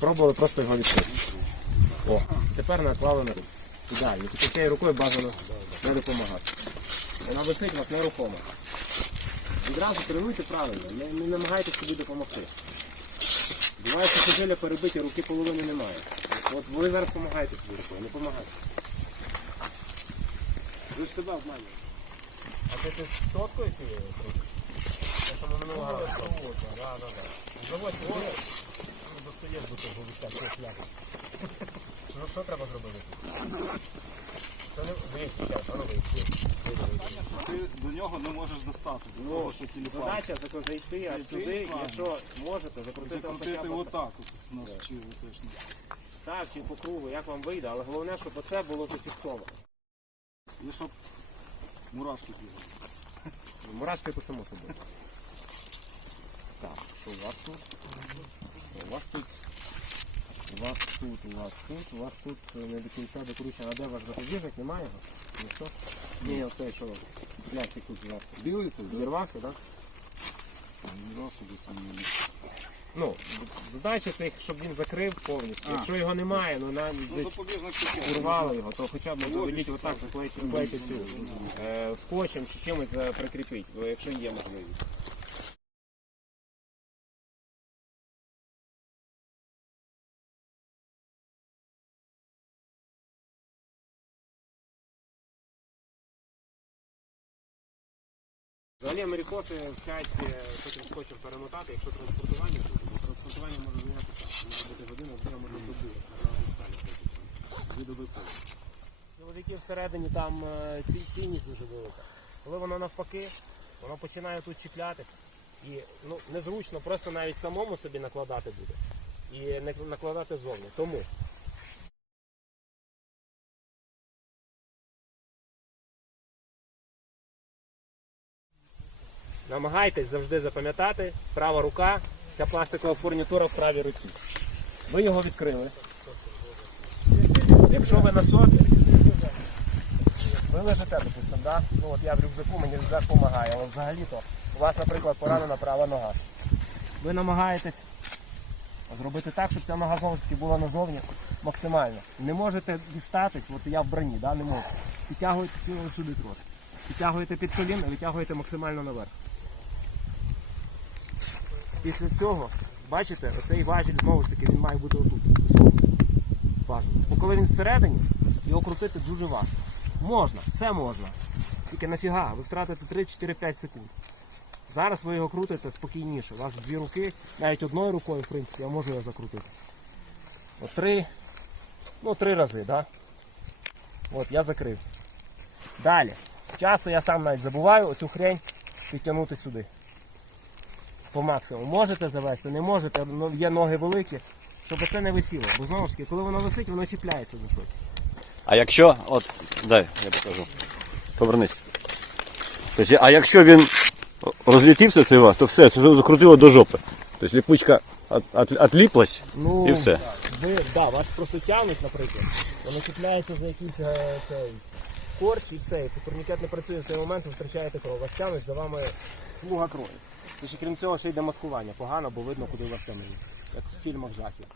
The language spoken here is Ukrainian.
пробували просто його відкрити. О, тепер наклали на руку. Далі, тільки цією рукою бажано не допомагати. Вона висить вас нерухомо. Відразу тренуйте правильно, не, не намагайтесь собі допомогти. Буває, що жиля перебиті, руки половини немає. От ви зараз допомагаєте собі рукою, не допомагайте. Ви ж себе обманюєте. А це ти соткою цією? Це саме минулого разу. Да. Заводь, достаєш до того висячого шляпа. Що, що треба зробити? Це не вийти, зараз, воно вийти. Ти до нього не можеш достати, до того, що. Задача зайти аж туди, правильно. якщо можете, закрутити Закрутити отак, от нас вчили точно. так чи по кругу, як вам вийде, але головне, щоб оце було зафіксовано. І щоб мурашки бігали. Мурашки це само собою. Так, що у вас тут? У вас тут. У вас тут, у вас тут, е, не до кінця докручено. А де ваш запобіжник? Немає його? Ну що? Ні, оцей що пляцик тут зверху. Білий? Зірвався, так? Собі самі. Ну, задача це, щоб він закрив повністю. Якщо його немає, ну нам Ну, десь запобіжник урвали його, то хоча б заведіть отак, заклейте, цю е, скотчем чи чимось е, прикріпіть, якщо є можливість. Взагалі америкоси вчать е, потім скотчем перемотати, якщо транспортування бо транспортування може зайняти час. Може бути година, година може добу. Дві. Чоловіки всередині там е, цінність дуже велика. Коли воно навпаки, воно починає тут чіплятися. І ну, незручно просто навіть самому собі накладати буде. І накладати зовні. Тому намагайтесь завжди запам'ятати, права рука, ця пластикова фурнітура в правій руці. Ви його відкрили. Якщо ви на собі, ви лежите, допустимо, да? ну, от я в рюкзаку, мені рюкзак допомагає, але взагалі-то у вас, наприклад, поранена права нога. Ви намагаєтесь зробити так, щоб ця нога знову ж таки була назовні максимально. Не можете дістатись, от я в броні, да? не можу. Підтягуєте от сюди трошки. Підтягуєте під коліно, витягуєте максимально наверх. Після цього, бачите, оцей важіль знову ж таки він має бути отут. Бажано. Бо коли він всередині, його крутити дуже важко. Можна, все можна. Тільки нафіга, ви втратите 3-4-5 секунд. Зараз ви його крутите спокійніше. У вас дві руки, навіть одною рукою, в принципі, я можу його закрутити. От три, ну три рази, да? От, я закрив. Далі. Часто я сам навіть забуваю оцю хрень підтягнути сюди. По максимуму. Можете завести, не можете, ну, є ноги великі, щоб це не висіло. Бо знову ж таки, коли воно висить, воно чіпляється за щось. А якщо, от, дай, я покажу. Повернись. Тобто, а якщо він розлетівся цей вас, то все, це закрутило до жопи. Тобто ліпучка от, от, отліплась Ну, і все. Ви, да, вас просто тягнуть, наприклад. Воно чіпляється за якийсь е, цей, корч і все. Якщо турнікет не працює в цей момент, ви втрачаєте кров. Вас тягнуть за вами смуга крові. Це ще крім цього ще йде маскування. Погано, бо видно, куди вас мені. Як в фільмах жахів.